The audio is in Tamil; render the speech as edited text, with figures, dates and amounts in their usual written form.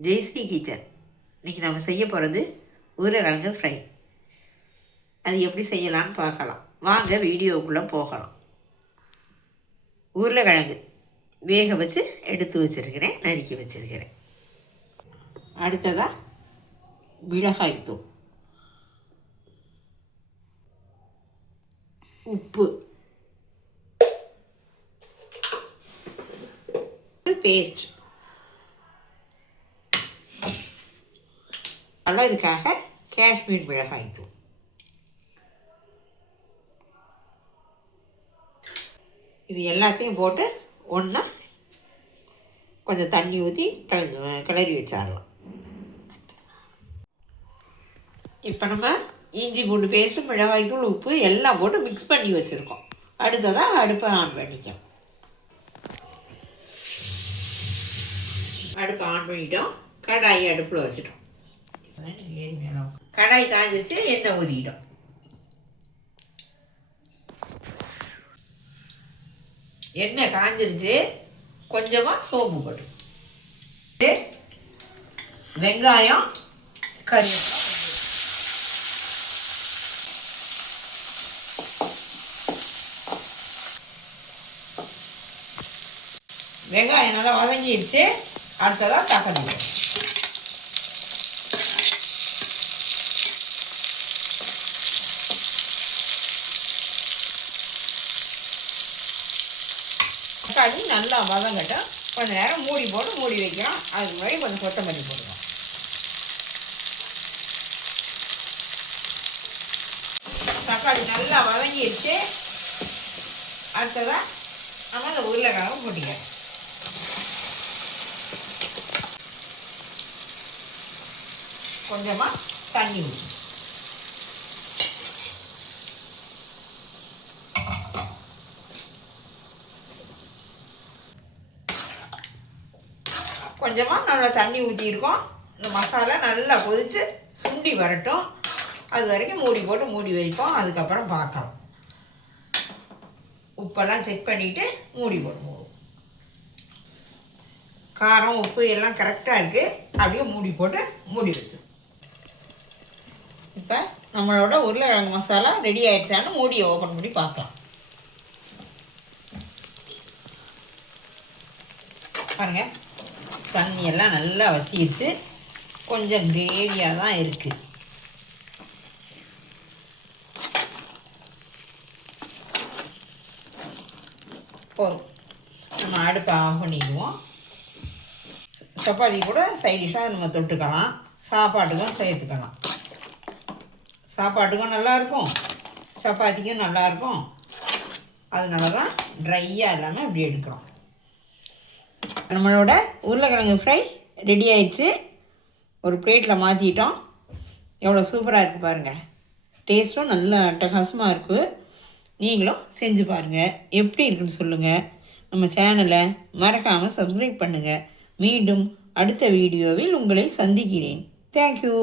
ஜெய்ஸ்ரீ கிச்சன். இன்றைக்கி நம்ம செய்ய போகிறது உருளைக்கிழங்கு ஃப்ரை. அது எப்படி செய்யலான்னு பார்க்கலாம். வாங்க வீடியோக்குள்ளே போகலாம். உருளைக்கிழங்கு வேக வச்சு எடுத்து வச்சுருக்கிறேன், நறுக்கி வச்சுருக்கிறேன். அடுத்ததாக மிளகாய்த்தூள், உப்பு, பேஸ்ட், கலருக்காக காஷ்மீர் மிளகாய்த்தூள், இது எல்லாத்தையும் போட்டு ஒன்றா கொஞ்சம் தண்ணி ஊற்றி கிளறி வச்சிடலாம். இப்போ நம்ம இஞ்சி பூண்டு பேஸ்ட்டு, மிளகாய்த்தூள், உப்பு எல்லாம் போட்டு மிக்ஸ் பண்ணி வச்சுருக்கோம். அடுத்ததாக அடுப்பை ஆன் பண்ணிட்டோம். அடுப்பை ஆன் பண்ணிட்டோம். கடாயை அடுப்பில் வச்சுட்டோம். கடாய் காய்ஞ்சிச்சு, எண்ணெய் ஊற்றிக்கிட்டோம். எண்ணெய் காஞ்சிருச்சு, கொஞ்சமாக சோம்பு போட்டு வெங்காயம், கறிவேப்பிலை, வெங்காயம் நல்லா வதங்கிடுச்சு. அடுத்ததாக தக்காளி, தக்காளி நல்லா வதங்கட்டும். கொஞ்சம் நேரம் மூடி போட்டு மூடி வைக்கிறோம். அதுக்கு முன்னாடி கொஞ்சம் கொத்தமல்லி போடுவோம். தக்காளி நல்லா வதங்கிடுச்சு. அடுத்ததாக நம்ம அந்த உருளைக்கிழங்கு போட்டிக்கிறோம். கொஞ்சமாக தண்ணி ஊற்றி கொஞ்சமாக நல்லா தண்ணி ஊற்றியிருக்கோம். இந்த மசாலா நல்லா கொதித்து சுண்டி வரட்டும். அது வரைக்கும் மூடி போட்டு மூடி வைப்போம். அதுக்கப்புறம் பார்க்கலாம். உப்பெல்லாம் செக் பண்ணிவிட்டு மூடி போட்டு காரம் உப்பு எல்லாம் கரெக்டாக இருக்குது. அப்படியே மூடி போட்டு மூடி வச்சு இப்போ நம்மளோட உருளைக்கிழங்கு மசாலா ரெடி ஆகிடுச்சான்னு மூடியை ஓப்பன் பண்ணி பார்க்கலாம். பாருங்கள், தண்ணியெல்லாம் நல்லா வற்றிடுச்சு. கொஞ்சம் கிரேவியாக தான் இருக்குது. போதும், நம்ம அடுப்பை ஆஃப் பண்ணிக்குவோம். சப்பாத்தி கூட சைட் டிஷ்ஷாக நம்ம தொட்டுக்கலாம். சாப்பாட்டுக்கும் சேர்த்துக்கலாம். சாப்பாட்டுக்கும் நல்லாயிருக்கும், சப்பாத்திக்கும் நல்லாயிருக்கும். அதனால தான் ட்ரையாக இல்லாமல் இப்படி எடுக்கிறோம். நம்மளோட உருளைக்கிழங்கு ஃப்ரை ரெடி ஆயிடுச்சு. ஒரு பிளேட்டில் மாற்றிட்டோம். எவ்வளோ சூப்பராக இருக்குது பாருங்கள். டேஸ்ட்டும் நல்லா அட்டகாசமாக இருக்குது. நீங்களும் செஞ்சு பாருங்கள். எப்படி இருக்குன்னு சொல்லுங்கள். நம்ம சேனலை மறக்காமல் சப்ஸ்கிரைப் பண்ணுங்கள். மீண்டும் அடுத்த வீடியோவில் உங்களை சந்திக்கிறேன். தேங்க்யூ.